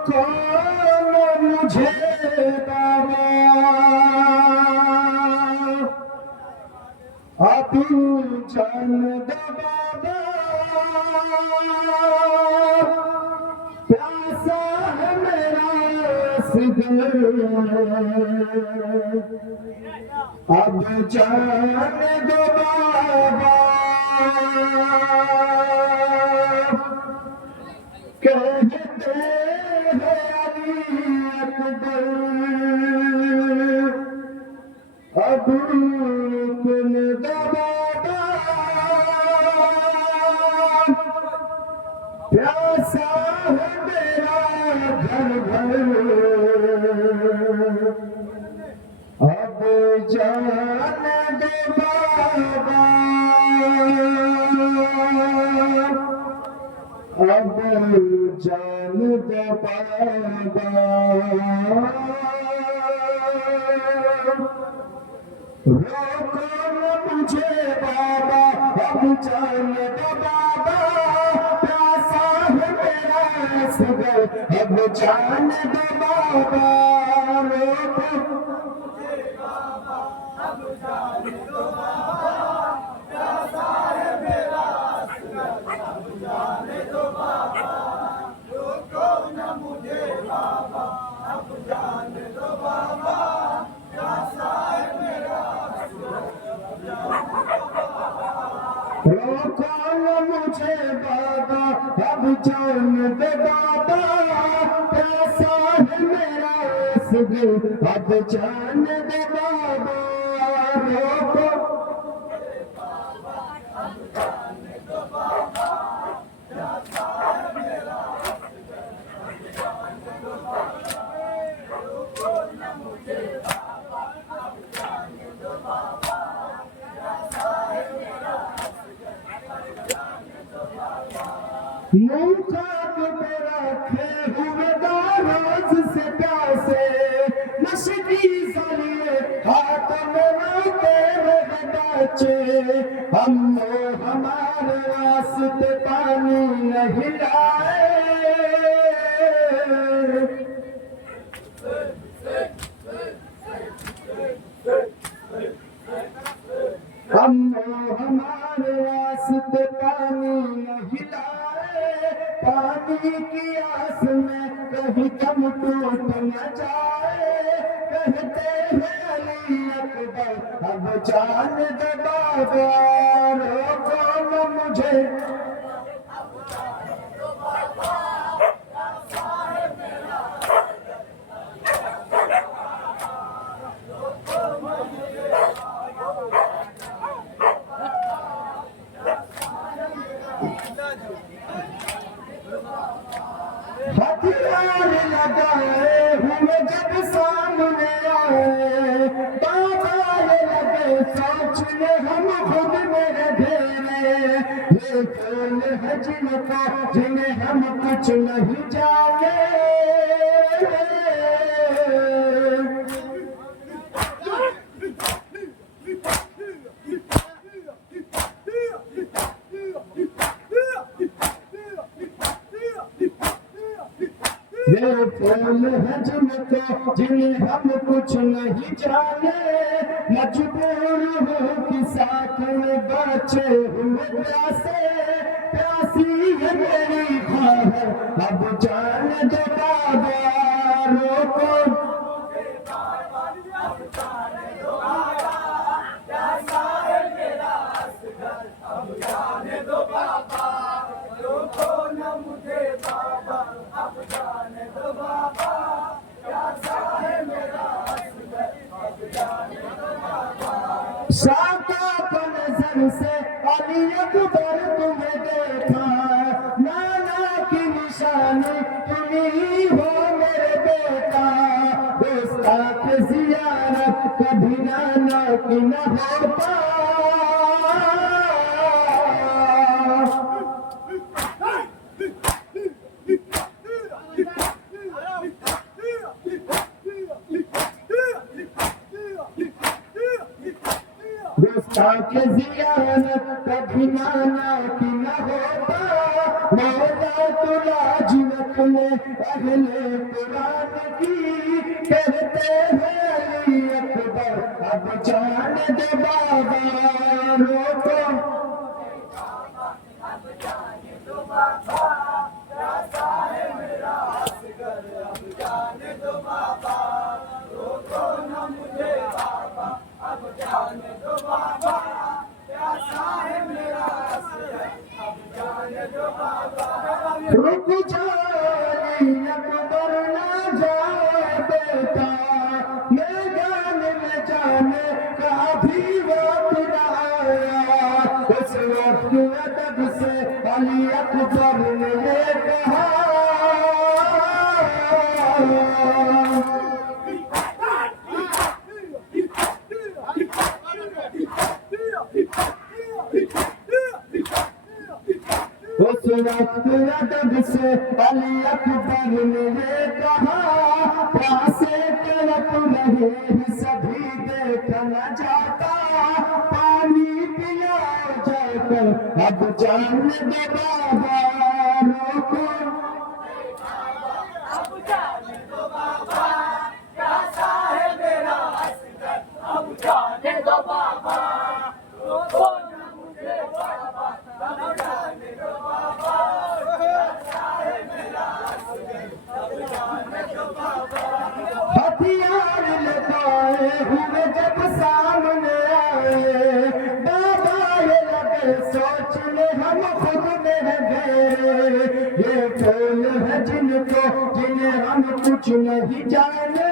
कौन मुझे बाबा आप जान दो बाबा प्यासा है मेरा सिगर अब जान दो बाबा कहते हैं अली अकबर अब रुकन दबादा प्यासा है मेरा घर भर अब जान दो बाबा अब जान दो बाबा रोको न मुझे बाबा अब जान दो बाबा प्यासा है मेरा सगर अब जान दो बाबा रोको मुझे बाबा अब जान दो बाबा प्यासा है मेरा सगर अब जान दो बाबा रोको न मुझे बाबा अब जान दो बाबा प्यासा है मेरा रोको न मुझे बाबा अब जान दे बाबा प्यासा है मेरा सगर अब जान दे बाबा रोको मौका को रखे हुए दारोज से प्यासे मशकी सलिए हाथ में रोते रहे बच्चे हम हमारे वास्ते पानी नहीं लाए हम हमारे वास्ते पानी नहीं लाए पानी की आस में कहीं दम टूट न जाए कहते हैं अली अकबर अब जान दे बाबा रोको न मुझे हथियार लगाए हुए जब सामने आए बाबा लगे सोचने हम खुद में घेरे ये कौन है जिन्हें हम कुछ नहीं जाने ये कौन है जिन्हें हम कुछ नहीं जाने मजबूर हो कि साथ में बचे हुए प्यासे प्यासी है मेरी ख्वाहिश अब जान दे बाबा रोको प्यासा है मेरा असगर अब जान दो बाबा रोको न मुझे बाबा अब जान दो बाबा प्यासा है मेरा असगर अब जान दो बाबा शाका को नजर से अली अकबर तुम्हें देखा नाना की निशानी तुम्ही हो मेरे बेटा दोस्तान जियारत कभी नाना की न होता ताकि जियारत कभी नाना की न होता मौला तो लाज रख अपने अहले कुरान की कहते हैं अली अकबर अब जान दे बाबा रोको अब जान दो बाबा रास्ता है मेरा असगर अब जान दो बाबा रोको न मुझे बाबा अब जान दो बाबा रास्ता है मेरा असगर अब जान दो बाबा रुक जानी अकबर ना जा बेटा मैदान में जाने का भी वक्त आया उस वक्त अदब से अली अकबर ने कहा उस वक्त अदब से अली अकबर ने कहा प्यासे तड़प रहे सभी देख न जाता पानी पिलाओ जाकर अब जान दे बाबा रोको अब जान दो बाबा प्यासा है मेरा असगर अब जान दो बाबा रोको न मुझे बाबा अब जान दो बाबा प्यासा है मेरा असगर अब जान दो बाबा हथियार लगाए हुए जब सामने आए बाबा ये लगे सोचने हम खुद में गए ये कौन है जिनको जिन्हें हम कुछ नहीं जाने